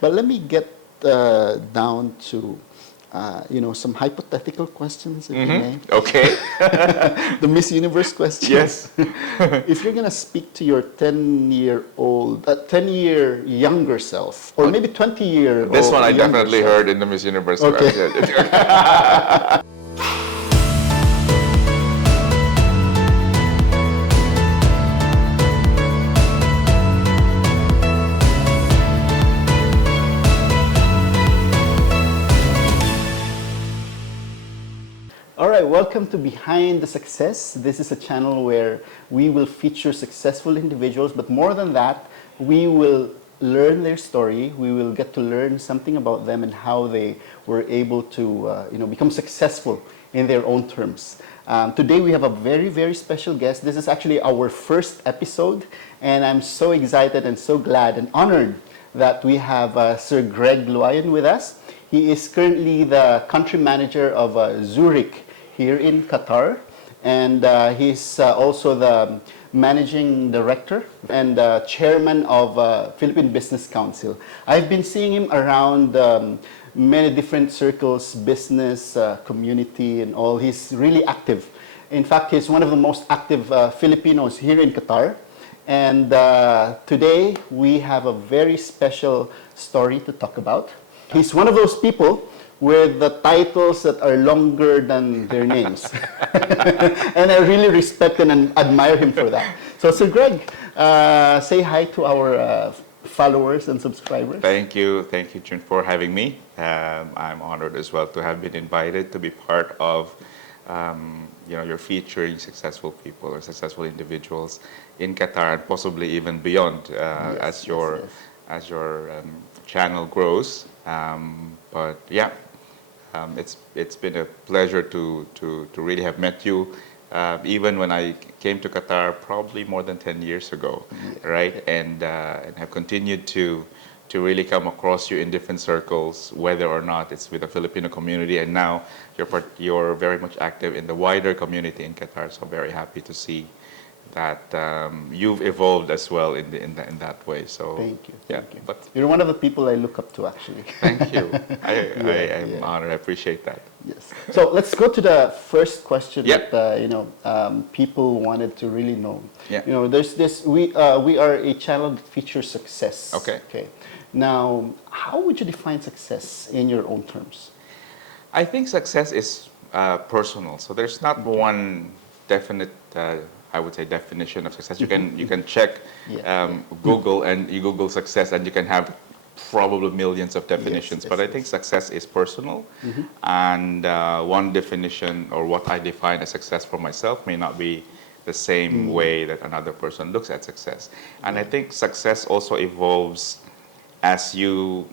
But let me get down to, some hypothetical questions, if you may. Okay. The Miss Universe questions. Yes. If you're gonna speak to your 10-year younger self, or maybe 20-year-old. This one I younger definitely self. heard in the Miss Universe Okay. question. All right, welcome to Behind the Success. This is a channel where we will feature successful individuals, but more than that, we will learn their story. We will get to learn something about them and how they were able to, become successful in their own terms. Today we have a very, very special guest. This is actually our first episode, and I'm so excited and so glad and honored that we have Sir Greg Loayon with us. He is currently the country manager of Zurich here in Qatar, and he's also the managing director and chairman of Philippine Business Council. I've been seeing him around many different circles, business, community, and all. He's really active. In fact, he's one of the most active Filipinos here in Qatar. And today we have a very special story to talk about. He's one of those people with the titles that are longer than their names. And I really respect and admire him for that. So, Sir Greg, say hi to our followers and subscribers. Thank you, Jun, for having me. I'm honored as well to have been invited to be part of, you're featuring successful people or successful individuals in Qatar and possibly even beyond as your channel grows. But yeah, it's been a pleasure to really have met you. Even when I came to Qatar, probably more than 10 years ago, right? And have continued to really come across you in different circles, whether or not it's with the Filipino community, and now you're very much active in the wider community in Qatar. So I'm very happy to see that you've evolved as well in that way. So thank you. But you're one of the people I look up to, actually. Thank you. I'm honored. I appreciate that. Yes. So let's go to the first question Yep. that people wanted to really know. Yeah. There's this. We are a channel that features success. Okay. Now, how would you define success in your own terms? I think success is personal. So there's not one definite, I would say, definition of success. You can check Google, and you Google success, and you can have probably millions of definitions. But I think success is personal, and one definition, or what I define as success for myself, may not be the same way that another person looks at success. And I think success also evolves as you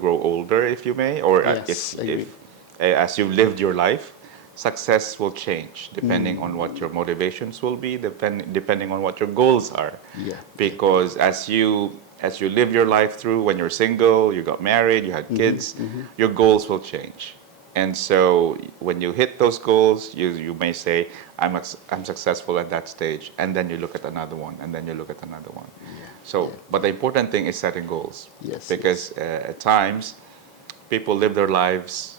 grow older, if you may, or as you've lived your life. Success will change depending on what your motivations will be, depending on what your goals are. Yeah. Because as you live your life through, when you're single, you got married, you had kids, your goals will change. And so when you hit those goals, you may say, I'm successful at that stage, and then you look at another one, and then you look at another one. But the important thing is setting goals. Yes. Because at times, people live their lives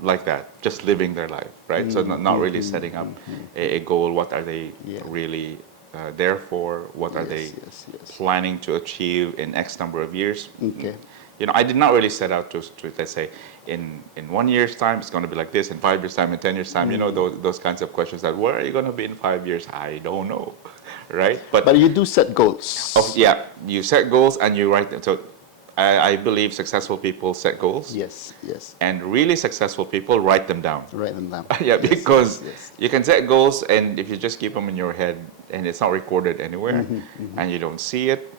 like that, just living their life, right? So not really setting up a goal. What are they really there for? What are they planning to achieve in X number of years? Okay. I did not really set out to let's say, in 1 year's time, it's going to be like this, in 5 years' time, in 10 years' time, those kinds of questions that, where are you going to be in 5 years? I don't know, right? But you do set goals. You set goals and you write them. So I believe successful people set goals. Yes. And really successful people write them down. Because yes. you can set goals, and if you just keep them in your head and it's not recorded anywhere, and you don't see it,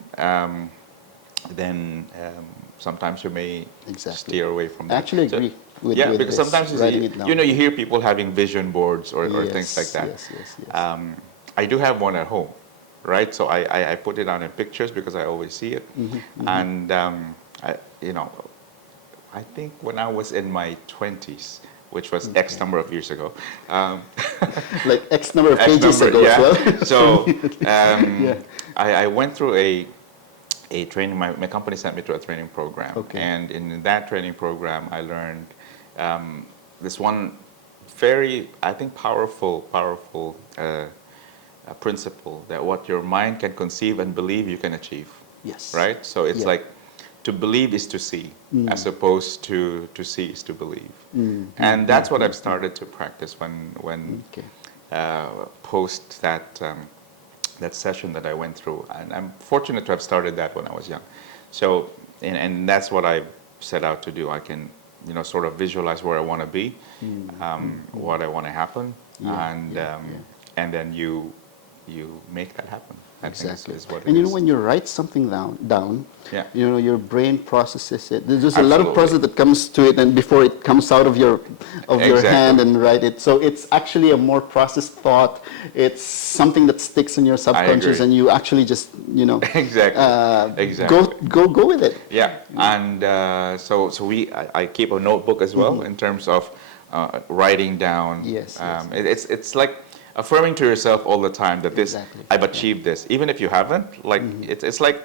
then sometimes you may steer away from that. I actually agree with because sometimes you hear people having vision boards or things like that. Yes. I do have one at home. Right, so I put it down in pictures because I always see it, and I think when I was in my 20s, which was X number of years ago, like X number of pages ago as well. So I went through a a training. My company sent me to a training program, Okay. and in that training program, I learned this one very, I think, powerful principle that what your mind can conceive and believe, you can achieve. Yes. Right. So it's Yeah. like to believe is to see, as opposed to see is to believe, and that's what I've started to practice when Okay. post that session that I went through, and I'm fortunate to have started that when I was young. So, and that's what I set out to do. I can, sort of visualize where I want to be, what I want to happen, Yeah, and yeah, and then you make that happen. I Exactly. think is what it And is. when you write something down, Yeah. your brain processes it. There's a lot of Absolutely. process that comes to it, and before it comes out of your Exactly. hand and write it. So it's actually a more processed thought. It's something that sticks in your subconscious, agree. and you actually just Exactly. Exactly. go with it. Yeah, and so I keep a notebook as well in terms of writing down. Yes, yes. It's like affirming to yourself all the time that this Exactly. I've achieved this, even if you haven't. Like it's like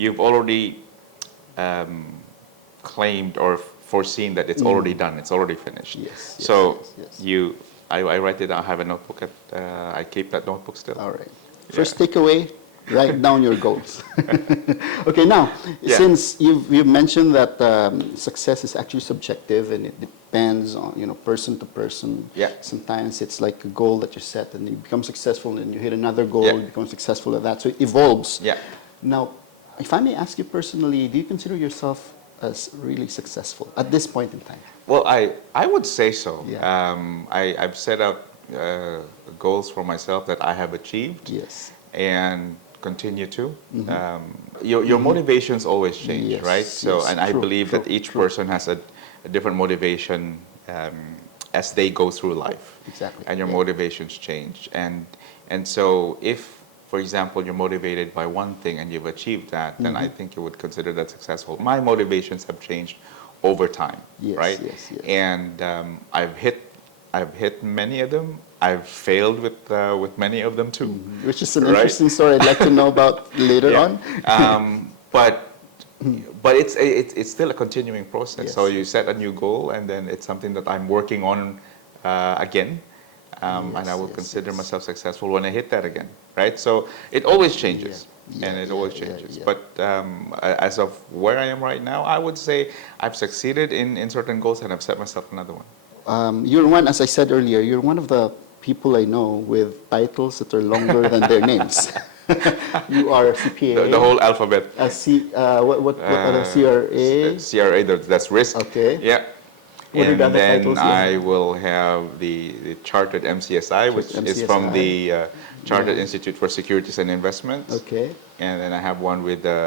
you've already claimed or foreseen that it's already done, it's already finished. Yes, yes, So yes, yes. I write it down. I have a notebook. I keep that notebook still. All right. First takeaway, write down your goals. Okay, now, Yeah. since you've mentioned that success is actually subjective and it depends on, person to person. Yeah. Sometimes it's like a goal that you set and you become successful and you hit another goal, Yeah. you become successful at that. So it evolves. Yeah. Now, if I may ask you personally, do you consider yourself as really successful at this point in time? Well, I would say so. Yeah. I've set up goals for myself that I have achieved. Yes. And continue to. Your motivations always change, Yes, right? So, yes, and I true, believe true, that each true. person has a different motivation as they go through life. Exactly, And your yeah. motivations change. And so if, for example, you're motivated by one thing and you've achieved that, then I think you would consider that successful. My motivations have changed over time, Yes, right? yes, yes. And I've hit many of them. I've failed with many of them too. Which is an Right. interesting story I'd like to know about later on. But it's still a continuing process. Yes. So you set a new goal, and then it's something that I'm working on again, and I will yes, consider yes. myself successful when I hit that again, right? So it always changes, Yeah, and it yeah, always yeah, changes. yeah. But as of where I am right now, I would say I've succeeded in certain goals, and I've set myself another one. You're one, as I said earlier, you're one of the people I know with titles that are longer than their names. You are a CPA. The whole alphabet. What other CRA? CRA, that's risk. Okay. Yeah. What are And the other then titles you I have? will have the Chartered MCSI, which is from MCSI. the Chartered Yeah. Institute for Securities and Investments. Okay. And then I have one with the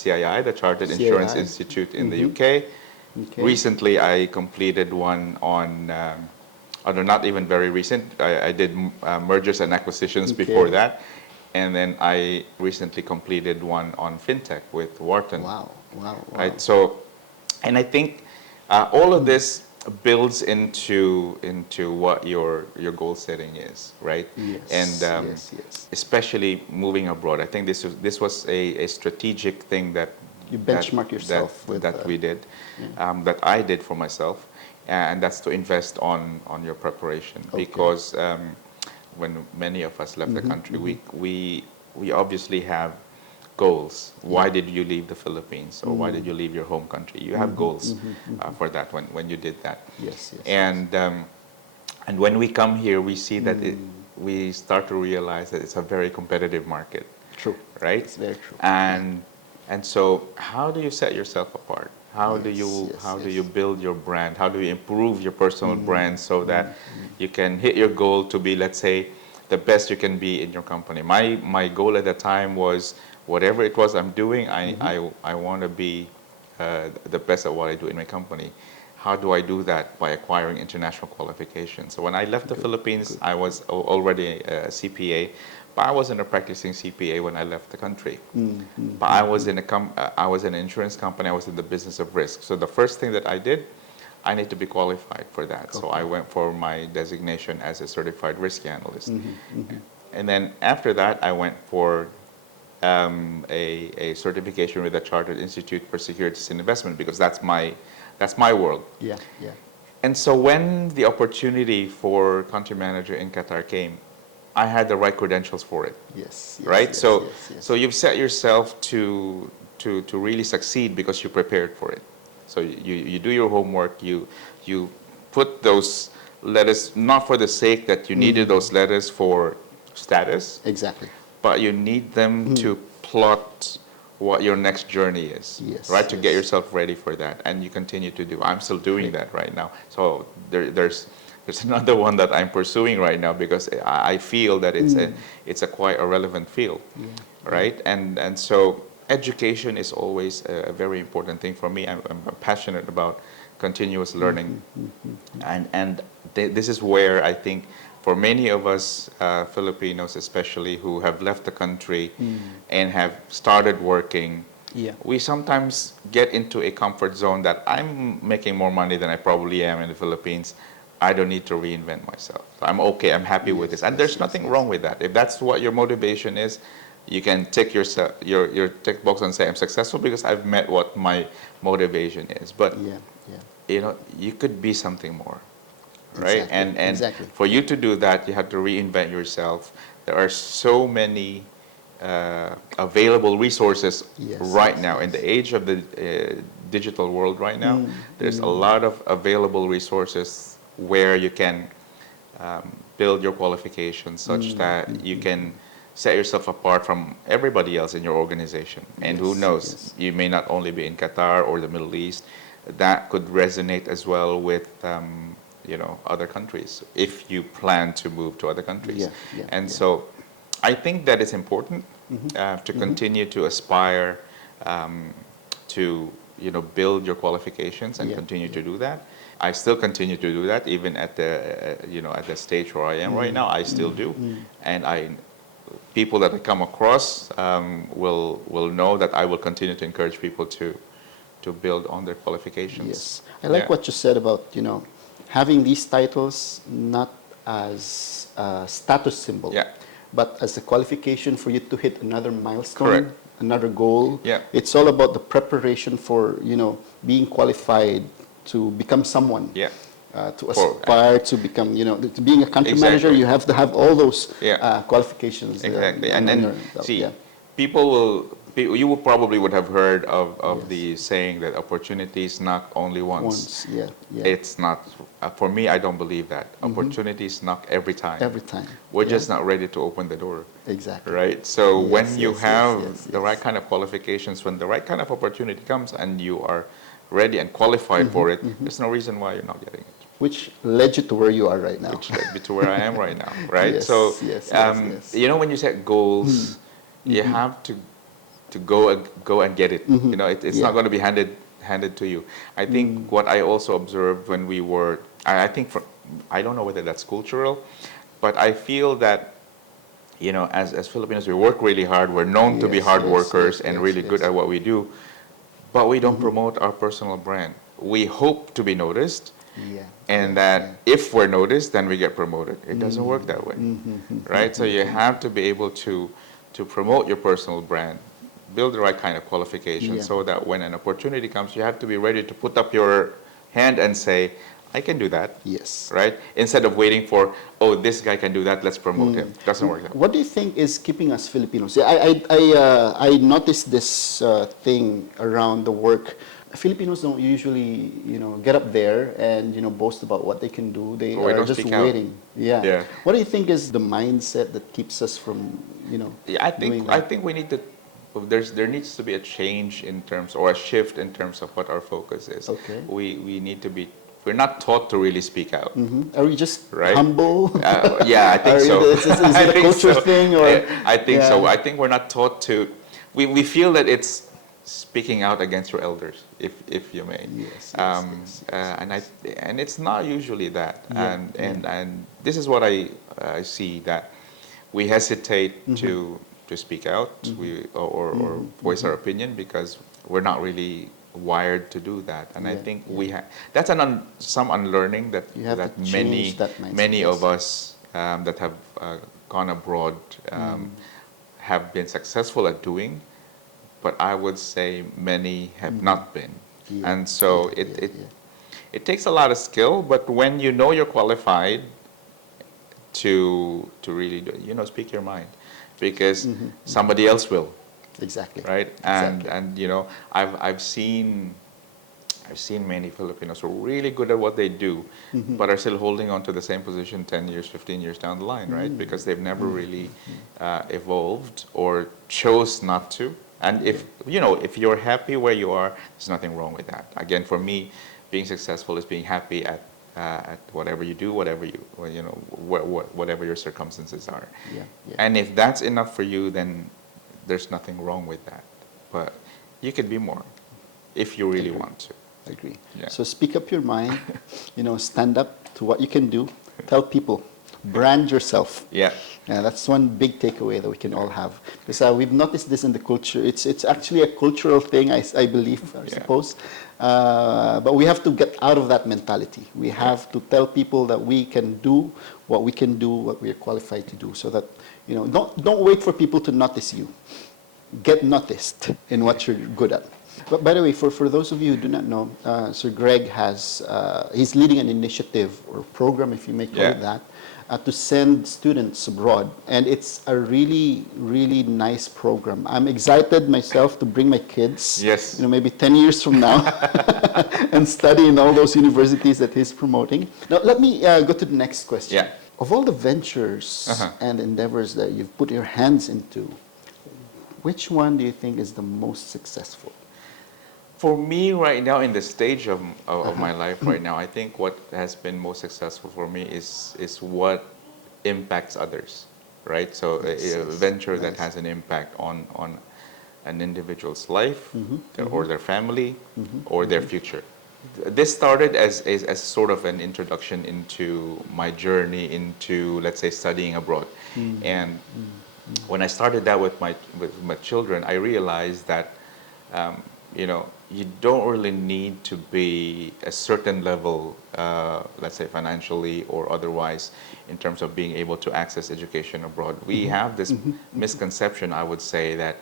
CII, the Chartered CII. Insurance Institute in the UK. Okay. Recently, I completed one on, although not even very recent, I did mergers and acquisitions Okay. before that. And then I recently completed one on fintech with Wharton. Wow. Right? So, and I think all of this builds into what your goal setting is, right? Yes. And yes. especially moving abroad. I think this was a strategic thing that You benchmark yourself with that we did, that I did for myself, and that's to invest on your preparation. Okay. Because when many of us left the country, we obviously have goals. Why did you leave the Philippines, or why did you leave your home country? You have goals for that when you did that. Yes. And when we come here, we see that we start to realize that it's a very competitive market. True. Right? It's very true. And so, how do you set yourself apart? How do Yes, you build your brand? How do you improve your personal brand so that you can hit your goal to be, let's say, the best you can be in your company? My goal at that time was, whatever it was I'm doing, I want to be the best at what I do in my company. How do I do that? By acquiring international qualifications. So when I left the Philippines, I was already a CPA, but I wasn't a practicing CPA when I left the country. But I was in I was in an insurance company. I was in the business of risk. So the first thing that I did, I need to be qualified for that. So I went for my designation as a certified risk analyst. And then after that, I went for a certification with the Chartered Institute for Securities and Investment because that's my world. Yeah, yeah. And so when the opportunity for country manager in Qatar came, I had the right credentials for it. Yes, yes, Right? yes, So yes, yes. so you've set yourself to really succeed because you prepared for it. So you do your homework, you put those letters not for the sake that you needed those letters for status, Exactly. but you need them to plot what your next journey is, Yes, right? To get yes. yourself ready for that, and you continue to do. I'm still doing that right now. So there's another one that I'm pursuing right now because I feel that it's a quite a relevant field, Yeah. right? And so education is always a very important thing for me. I'm passionate about continuous learning, and this is where I think for many of us Filipinos, especially who have left the country and have started working, Yeah. we sometimes get into a comfort zone that I'm making more money than I probably am in the Philippines. I don't need to reinvent myself. I'm okay. I'm happy with Yes, this, and yes, there's yes, nothing yes. wrong with that. If that's what your motivation is, you can tick your tick box and say I'm successful because I've met what my motivation is. But Yeah, yeah. you could be something more, right? Exactly, And exactly. for you to do that, you have to reinvent yourself. There are so many available resources Yes, right yes, now in yes. the age of the digital world right now. There's a lot of available resources where you can build your qualifications such that you can set yourself apart from everybody else in your organization. And who Yes, knows, yes. you may not only be in Qatar or the Middle East. That could resonate as well with other countries if you plan to move to other countries. Yeah, yeah, And yeah. so I think that it's important to continue to aspire to build your qualifications and Yeah, continue to yeah. do that. I still continue to do that even at the at the stage where I am right now. I still do, and people that I come across will know that I will continue to encourage people to build on their qualifications. Yes. I like Yeah. what you said about, having these titles not as a status symbol, Yeah. but as a qualification for you to hit another milestone, Correct. another goal. Yeah. It's all about the preparation for, being qualified to become someone. Yeah. To aspire to become, to being a country manager, Exactly. you have to have all those Yeah. qualifications. Exactly. on And your belt. see, Yeah. you probably would have heard of Yes. the saying that opportunities knock only once. Once, yeah, yeah. It's not, for me, I don't believe that. Opportunities knock every time. Every time. We're Yeah. just not ready to open the door. Exactly. Right? So Yes, when you yes, have yes, the right yes. kind of qualifications, when the right kind of opportunity comes and you are ready and qualified for it, there's no reason why you're not getting it. Which led you to where you are right now. Which led me to where I am right now, right? Yes, So, yes, yes. when you set goals, you have to go and get it. It's Yeah. not going to be handed to you. I think what I also observed when we were, I think I don't know whether that's cultural, but I feel that as Filipinos, we work really hard. We're known to be Yes, hard yes, workers yes, and yes, really good yes. at what we do, but we don't promote our personal brand. We hope to be noticed, Yeah. and yeah, that yeah. if we're noticed, then we get promoted. It doesn't work that way, right? So you have to be able to promote your personal brand, build the right kind of qualifications, Yeah. so that when an opportunity comes, you have to be ready to put up your hand and say, I can do that. Yes. Right? Instead of waiting for, oh, this guy can do that, let's promote him. Doesn't work that way. What do you think is keeping us Filipinos? Yeah, I noticed this thing around the work. Filipinos don't usually, get up there and, boast about what they can do. They Or we are don't just speak out. waiting. Yeah. Yeah. What do you think is the mindset that keeps us from, Yeah, I doing think that? I think we need to. There needs to be a change in terms, or a shift in terms of what our focus is. Okay. We need to be. We're not taught to really speak out. Are we just Right. humble? Yeah, I think Are so. Is it I a think culture so. thing or? I think so. Yeah. I think we're not taught to. We feel that it's speaking out against your elders, if you may. Yes, yes, yes, yes. And it's not usually that. Yeah, And this is what I see, that we hesitate to speak out, or voice our opinion because we're not really wired to do that. And I Yeah, think yeah. that's some unlearning that You have that to change that mindset, many yes. of us that have gone abroad have been successful at doing, but I would say many have not been. Yeah, And so yeah, yeah, yeah. it takes a lot of skill, but when you know you're qualified to really do, speak your mind, because somebody else will, Exactly. right? Exactly. And I've seen many Filipinos who are really good at what they do, but are still holding on to the same position 10 years, 15 years down the line, right? Because they've never really evolved or chose not to. And if you're happy where you are, there's nothing wrong with that. Again, for me, being successful is being happy at whatever you do, whatever your circumstances are. Yeah, yeah. And if that's enough for you, then there's nothing wrong with that. But you could be more if you really Agree. want to. I agree. Yeah. So speak up your mind, stand up to what you can do, tell people, brand yourself. Yeah. Yeah, that's one big takeaway that we can all have. Because we've noticed this in the culture. It's actually a cultural thing, I believe, I suppose. But we have to get out of that mentality. We have to tell people that we can do, what we are qualified to do. So that, don't wait for people to notice you. Get noticed in what you're good at. But by the way, for those of you who do not know, Sir Greg he's leading an initiative or program, if you may call it that, to send students abroad. And it's a really, really nice program. I'm excited myself to bring my kids, Yes. Maybe 10 years from now, and study in all those universities that he's promoting. Now, let me go to the next question. Yeah. Of all the ventures and endeavors that you've put your hands into, which one do you think is the most successful? For me right now, in the stage of my life right now, I think what has been most successful for me is what impacts others, right? So a venture that has an impact on an individual's life or their family or their future. This started as sort of an introduction into my journey into, let's say, studying abroad. And when I started that with my children, I realized that you don't really need to be a certain level, let's say financially or otherwise, in terms of being able to access education abroad. We have this misconception, I would say, that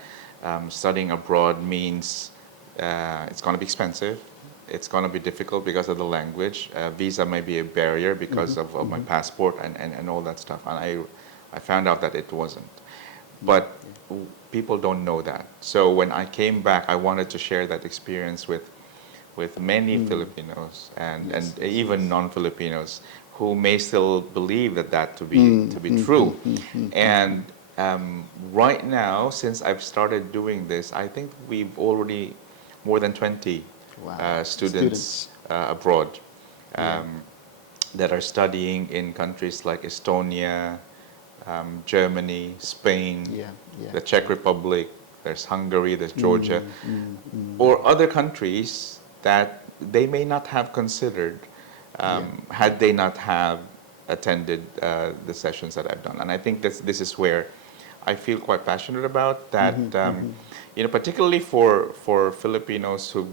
studying abroad means it's going to be expensive. It's going to be difficult because of the language. Visa may be a barrier because of my passport and all that stuff. And I found out that it wasn't. But people don't know that. So when I came back, I wanted to share that experience with many Filipinos and even non-Filipinos who may still believe that to be true. And right now, since I've started doing this, I think we've already more than 20 students abroad that are studying in countries like Estonia, Germany, Spain, the Czech Republic, there's Hungary, there's Georgia, or other countries that they may not have considered had they not have attended the sessions that I've done. And I think this is where I feel quite passionate about that, particularly for Filipinos who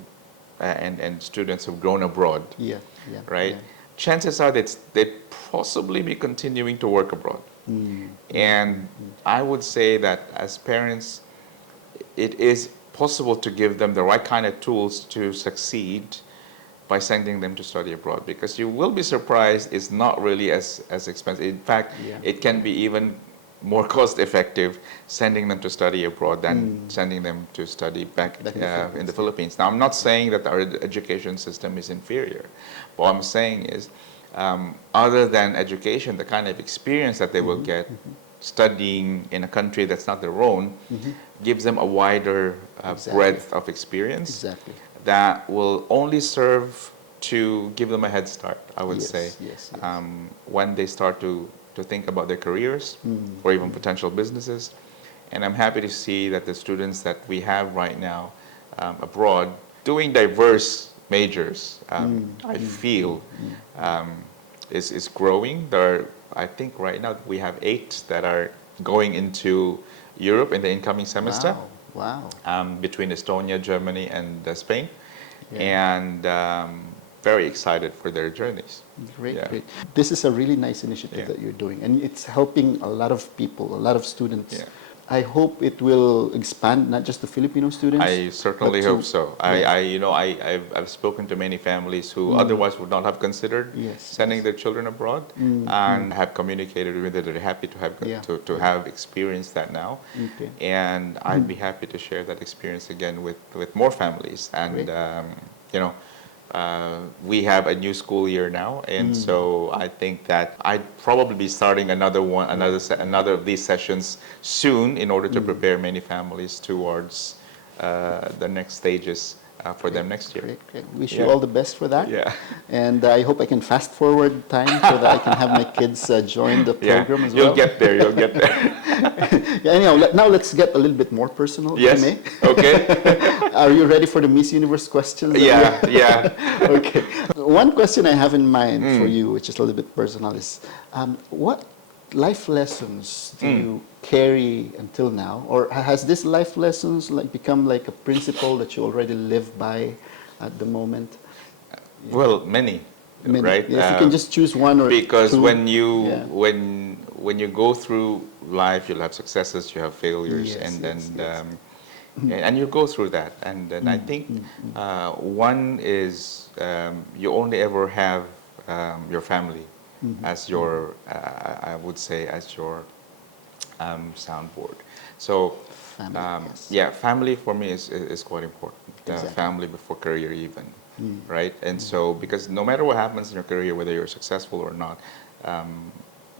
and students who've grown abroad, right? Chances are that they'd possibly be continuing to work abroad. And I would say that as parents, it is possible to give them the right kind of tools to succeed by sending them to study abroad, because you will be surprised it's not really as expensive. In fact, it can be even more cost effective sending them to study abroad than sending them to study back in the Philippines. Now, I'm not saying that our education system is inferior. What I'm saying is, other than education, the kind of experience that they will get studying in a country that's not their own gives them a wider breadth of experience that will only serve to give them a head start, I would say, when they start to think about their careers or even potential businesses. And I'm happy to see that the students that we have right now abroad doing diverse majors, I feel is growing. I think right now we have 8 that are going into Europe in the incoming semester. Wow. Between Estonia, Germany, and Spain. And very excited for their journeys. Great. This is a really nice initiative that you're doing, and it's helping a lot of people, a lot of students I hope it will expand not just to Filipino students. I certainly but to- hope so. Yes. I've spoken to many families who otherwise would not have considered Yes, sending yes. their children abroad, and have communicated with it. They're happy to have Yeah. to have experienced that now, Okay. and I'd be happy to share that experience again with more families. And Great. you know, we have a new school year now, and so I think that I'd probably be starting another of these sessions soon in order to prepare many families towards the next stages for them next year. Great, great. Wish Yeah. you all the best for that. Yeah. And I hope I can fast forward time so that I can have my kids join the Yeah, program as well. you'll get there. You'll get there. Yeah, anyhow, now let's get a little bit more personal, if I Yes. may. Okay. Are you ready for the Miss Universe questions? Yeah. Yeah. Okay. One question I have in mind for you, which is a little bit personal, is what life lessons do you carry until now, or has this life lessons like become like a principle that you already live by at the moment? Well, many, right? Yeah, if you can just choose one or Because two. when you Yeah. when you go through life, you'll have successes, you have failures, Yes, and then yes, yes. and you go through that. And then I think one is you only ever have your family as your I would say as your soundboard. So Family, yes. yeah, family for me is quite important. Exactly. Family before career even, right? And so because no matter what happens in your career, whether you're successful or not,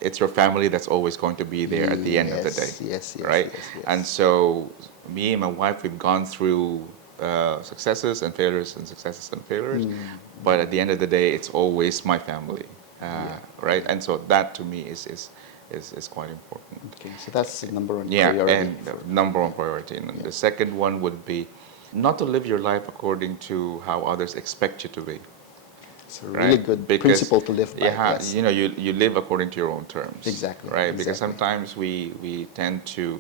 it's your family that's always going to be there at the end of the day, Yes, yes, right? yes, yes. And so me and my wife, we've gone through successes and failures and successes and failures, but at the end of the day, it's always my family, right? And so that to me is quite important. Okay, so that's the number one Yeah, priority. and the number one priority. And the second one would be not to live your life according to how others expect you to be. It's a really Right? good Because, principle to live by. yeah, Yes. you know, you live according to your own terms. Exactly, Right? Because exactly. sometimes we tend to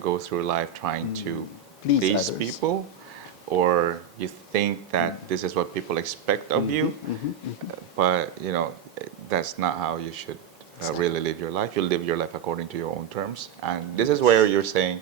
go through life trying to Please please others. people, or you think that this is what people expect of you, but you know that's not how you should really live your life. You live your life according to your own terms, and this is where you're saying,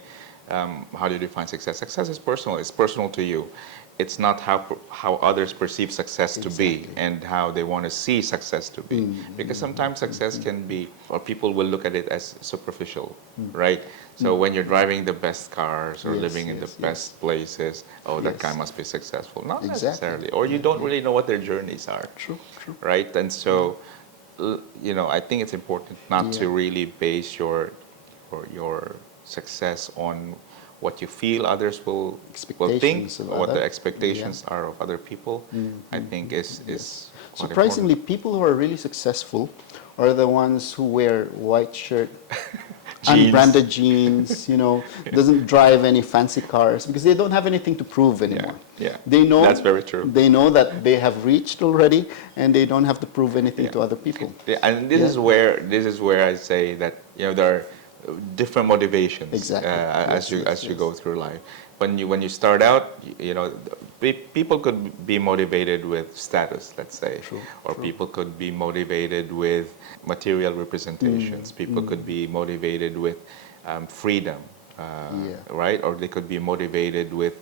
how do you define success? Success is personal. It's personal to you. It's not how others perceive success to be Exactly. and how they want to see success to be. Because sometimes success can be, or people will look at it as superficial, right? So when you're driving the best cars or Yes, living in the yes, best places, oh, that Yes. guy must be successful. Not Exactly. necessarily. Or you don't really know what their journeys are. True, true. Right? And so, you know, I think it's important not to Yeah. really base your success on what you feel others will think, Expectations of or what the other- expectations are of other people. I think is quite Surprisingly, people who are really successful are the ones who wear white shirt, Jeans. unbranded jeans, you know, doesn't drive any fancy cars because they don't have anything to prove anymore. yeah. They know That's very true. They know that they have reached already and they don't have to prove anything Yeah. to other people. Yeah, and this is where I say that there are different motivations Exactly. as Yes, you yes. go through life. When you start out, people could be motivated with status, let's say, True, or true. people could be motivated with material representations. People could be motivated with freedom, right? Or they could be motivated with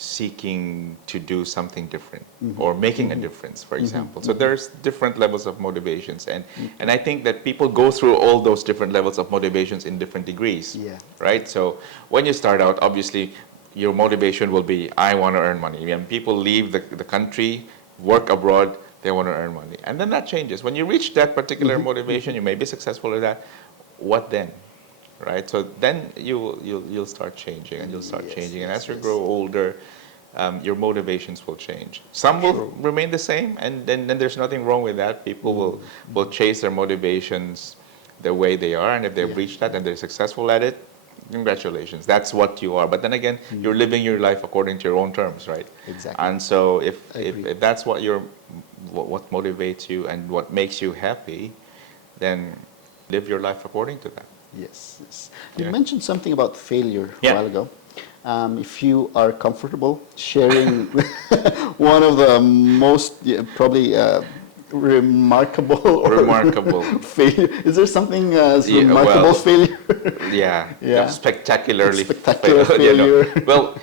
seeking to do something different or making a difference, for example. So there's different levels of motivations, and I think that people go through all those different levels of motivations in different degrees, Yeah. right? So when you start out, obviously your motivation will be, I want to earn money. And people leave the country, work abroad, they want to earn money. And then that changes. When you reach that particular motivation, you may be successful at that. What then? Right? So then you'll start changing, and you'll start Yes, changing. And yes, as you yes. grow older, your motivations will change. Some will remain the same, and then there's nothing wrong with that. People will chase their motivations the way they are, and if they've reached that and they're successful at it, congratulations. That's what you are. But then again, you're living your life according to your own terms, right? Exactly. And so I if agree. that's what what motivates you and what makes you happy, then live your life according to that. Yes, yes. You Yeah. mentioned something about failure a Yeah. while ago. If you are comfortable sharing one of the most probably remarkable or Remarkable. failure? Is there something as Yeah, remarkable well, failure? yeah, Yeah. spectacularly Spectacular you know. failure. Well,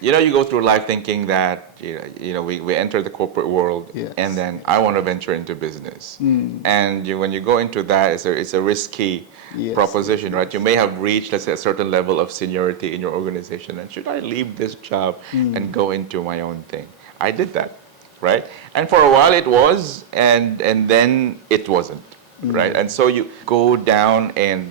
you go through life thinking that we enter the corporate world, Yes. and then I want to venture into business, Mm. and when you go into that, it's a risky Yes, proposition, yes, right? You may have reached, let's say, a certain level of seniority in your organization, and should I leave this job and go into my own thing? I did that, right? And for a while it was, and then it wasn't, right? And so you go down and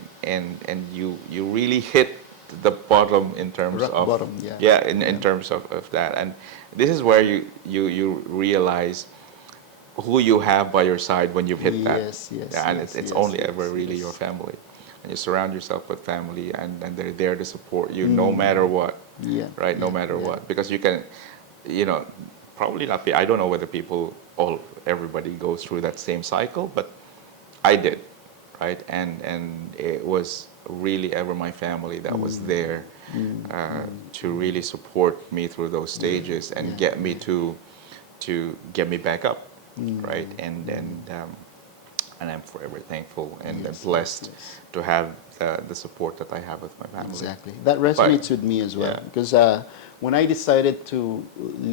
you really hit the bottom in terms Rock of bottom, yeah. in terms of that. And this is where you realize who you have by your side when you've hit that. Yes, yes, Yeah, and yes, it's yes, only yes, ever really yes. your family. And you surround yourself with family, and they're there to support you no matter what, Yeah, right? No yeah, matter yeah. what. Because you can, you know, probably not be, I don't know whether everybody goes through that same cycle, but I did, right? And it was really ever my family that was there to really support me through those stages and yeah, get me to get me back up, right? And I'm forever thankful and Yes, blessed yes, yes. to have the support that I have with my family. Exactly. That resonates with me as well. yeah. Because when I decided to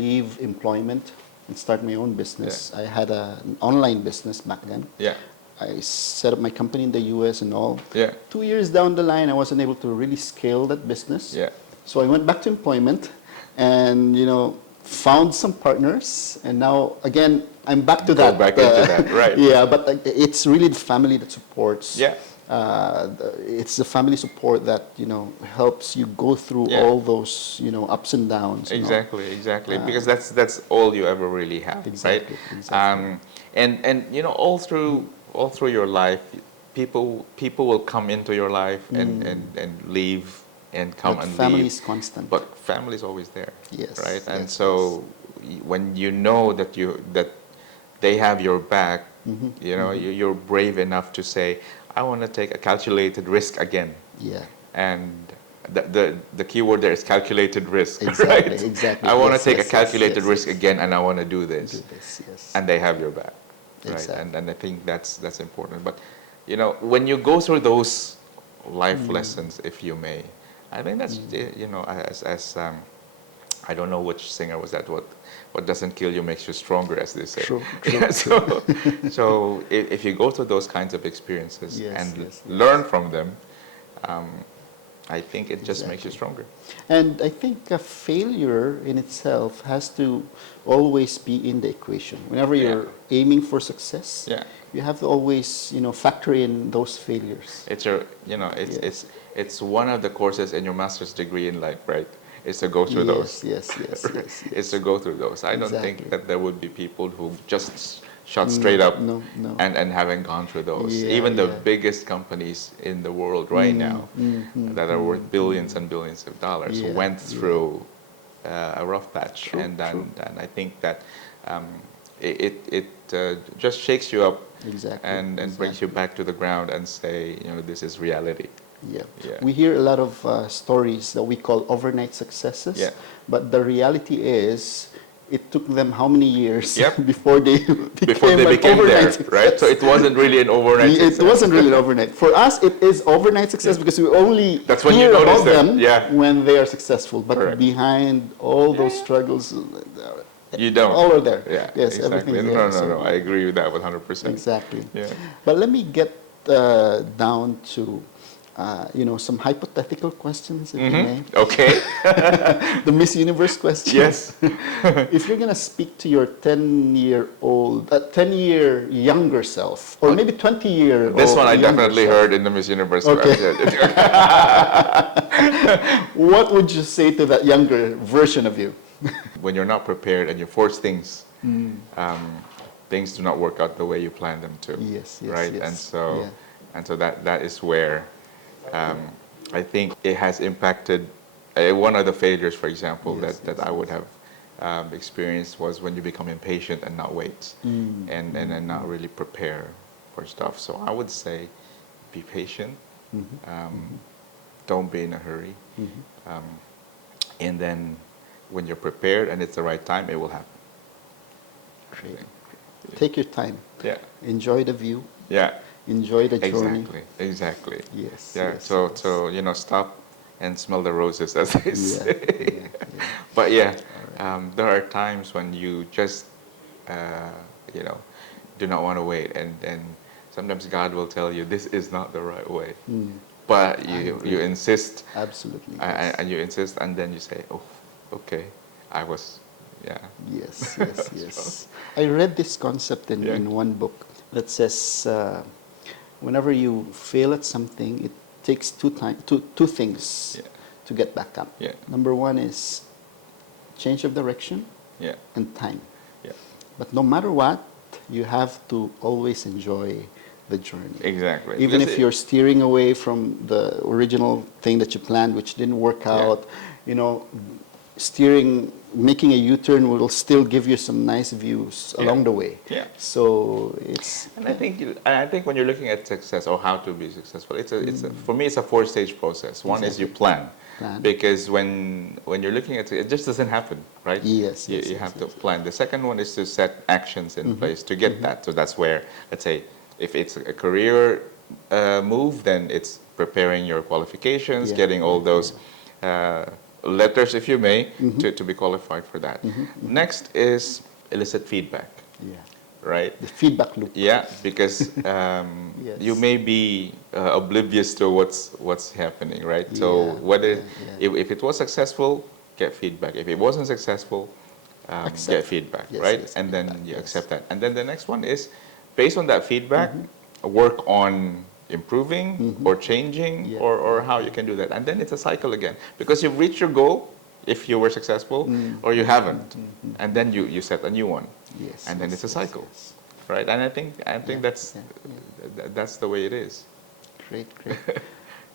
leave employment and start my own business, I had an online business back then. Yeah. I set up my company in the US and all. Yeah. 2 years down the line, I wasn't able to really scale that business. Yeah. So I went back to employment and, found some partners. And now, again, I'm back to Go that. back into that, right. Yeah, but it's really the family that supports. Yeah. It's the family support that, helps you go through Yeah. all those, ups and downs. Exactly. Because that's all you ever really have, Exactly, right? exactly. And all through your life, people will come into your life and leave and come But and family leave. is constant. But family is always there, Yes, right? And yes, so when you know that they have your back, you're brave enough to say, I want to take a calculated risk again. Yeah. And the key word there is calculated risk, Exactly, right? exactly. I want to Yes, take yes, a calculated yes, risk yes. again, and I want to do this. Do this, yes. And they have your back, right? Exactly. And I think that's important. But when you go through those life lessons, if you may, I think that's as I don't know which singer was that. What doesn't kill you makes you stronger, as they say. True, Yeah, so if you go through those kinds of experiences Yes, and yes, yes. learn from them, I think it just makes you Exactly. stronger. And I think a failure in itself has to always be in the equation. Whenever you're aiming for success, Yeah. you have to always, factor in those failures. It's it's one of the courses in your master's degree in life, right? Is to go through those. Yes, yes, yes, Is yes. to go through those. I don't Exactly. think that there would be people who just shot straight up No, no. and haven't gone through those. Yeah, Even the yeah. biggest companies in the world right now that are worth billions and billions of dollars Yeah, went yeah. through a rough patch. True, and true. I think that it just shakes you up Exactly. and brings you back to the ground and say, this is reality. Yeah. Yeah. We hear a lot of stories that we call overnight successes, Yeah. but the reality is it took them how many years Yep. before they Before they an became overnight there, right? success. So it wasn't really an overnight It success. wasn't really overnight. For us, it is overnight success because we only That's when you hear notice about them. them Yeah. when they are successful. But Correct. behind all those struggles, You don't. all are there. Yeah, Yes, exactly. everything's No, there. no, So, no. I agree with that 100%. Exactly. Yeah. But let me get down to some hypothetical questions, if you may. Okay. The Miss Universe question. Yes. If you're going to speak to your 10-year younger self, or maybe 20-year This one I younger definitely self, heard in the Miss Universe Okay. question. what would you say to that younger version of you? When you're not prepared and you force things, things do not work out the way you plan them to. Yes, yes, right? yes. And so that is where I think it has impacted. One of the failures, for example, Yes, that I would have experienced was when you become impatient and not wait, and not really prepare for stuff. So I would say, be patient. Don't be in a hurry, and then when you're prepared and it's the right time, it will happen. Great. Take your time. Yeah. Enjoy the view. Yeah. Enjoy the journey. Exactly. Yes. Yeah. Yes, So yes. so stop and smell the roses, as they Yeah. say. Yeah. But yeah, All right. there are times when you just uh, you know do not want to wait, and sometimes God will tell you this is not the right way, but I you agree. insist, Absolutely. Yes. and you insist, and then you say, oh, okay, I was, yeah. Yes. Yes. So, Yes. I read this concept yeah. in one book that says whenever you fail at something, it takes two things Yeah. to get back up. Yeah. Number one is change of direction Yeah. and time. Yeah. But no matter what, you have to always enjoy the journey. Exactly. Even Because if you're steering away from the original thing that you planned, which didn't work yeah. out, you know, making a U-turn will still give you some nice views Yeah. along the way. Yeah. So it's And I think when you're looking at success or how to be successful, for me it's a four-stage process. One is you Exactly. plan, Plan. because when you're looking at it, just doesn't happen, right? Yes, You, yes, you yes, have yes, to plan. The second one is to set actions in place to get that. So that's where, let's say, if it's a career move, then it's preparing your qualifications, yeah, getting all yeah, those letters, if you may, Mm-hmm. to be qualified for that. Next is elicit feedback, yeah. right? The feedback loop. Yeah, because you Yes. may be oblivious to what's happening, right? So Yeah, whether yeah, yeah. if it was successful, get feedback. If it wasn't successful, get Accept. feedback, Yes, right? yes, And then feedback, you yes. accept that. And then the next one is, based on that feedback, work on improving or changing, Yeah, or yeah, how you can do that. And then it's a cycle again, because you've reached your goal if you were successful, or you haven't, and then you set a new one, Yes, and then yes, it's a yes, cycle. yes. Right, and I think Yeah, that's yeah, yeah. that's the way it is. Great, great.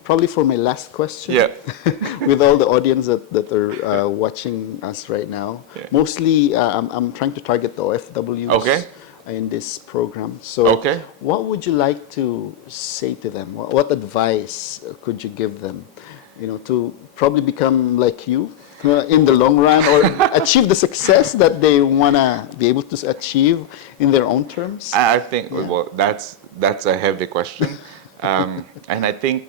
Probably for my last question, Yeah. with all the audience that are watching us right now, Yeah. mostly I'm trying to target the OFWs Okay. in this program. So, Okay. what would you like to say to them? What advice could you give them, to probably become like you in the long run, or achieve the success that they want to be able to achieve in their own terms? I think, Yeah. well, that's a heavy question, and I think,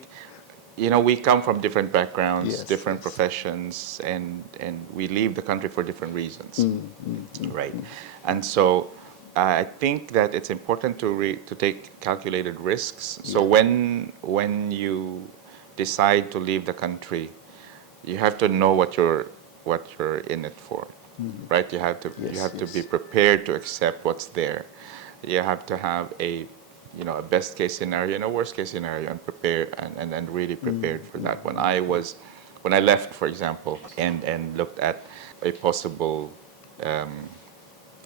we come from different backgrounds, Yes, different yes. professions, and we leave the country for different reasons, Mm. right? And so I think that it's important to take calculated risks. So Yeah. when you decide to leave the country, you have to know what you're in it for, right? You have to Yes, be yes. prepared to accept what's there. You have to have a best case scenario and a worst case scenario, and prepare and really prepared for that. When I left, for example, and looked at a possible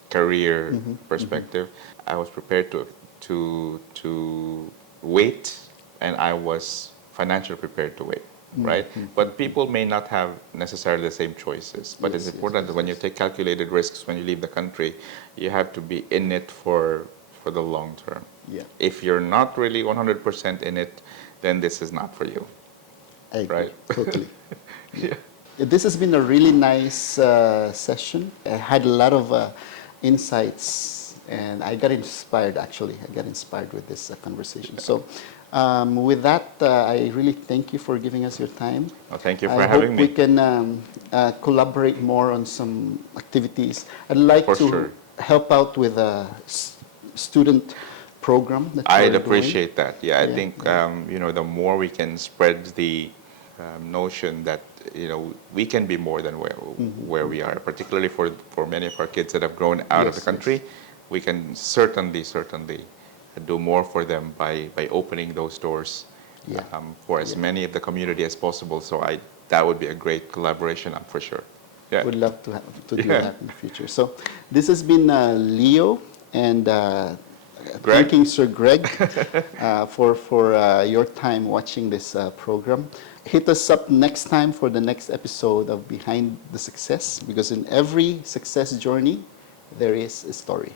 career perspective, I was prepared to wait, and I was financially prepared to wait, right? But people may not have necessarily the same choices. But Yes, it's yes, important yes, that when you yes. take calculated risks when you leave the country, you have to be in it for the long term. Yeah. If you're not really 100% in it, then this is not for you, I agree, right? totally. Yeah. This has been a really nice session. I had a lot of insights, and I got inspired, actually. I got inspired with this conversation. So with that, I really thank you for giving us your time. Well, thank you for I having hope me. we can collaborate more on some activities. I'd like For to sure. help out with a student program that I'd we're doing. appreciate that. Yeah, I Yeah, think yeah. the more we can spread the notion that we can be more than where we are, particularly for many of our kids that have grown out of Yes, the country, yes. we can certainly do more for them by opening those doors Yeah. for as Yeah. many of the community as possible. So that would be a great collaboration, for sure. Yeah. Would love to do Yeah. that in the future. So this has been Leo, and Greg? thanking Sir Greg for your time watching this program. Hit us up next time for the next episode of Behind the Success, because in every success journey, there is a story.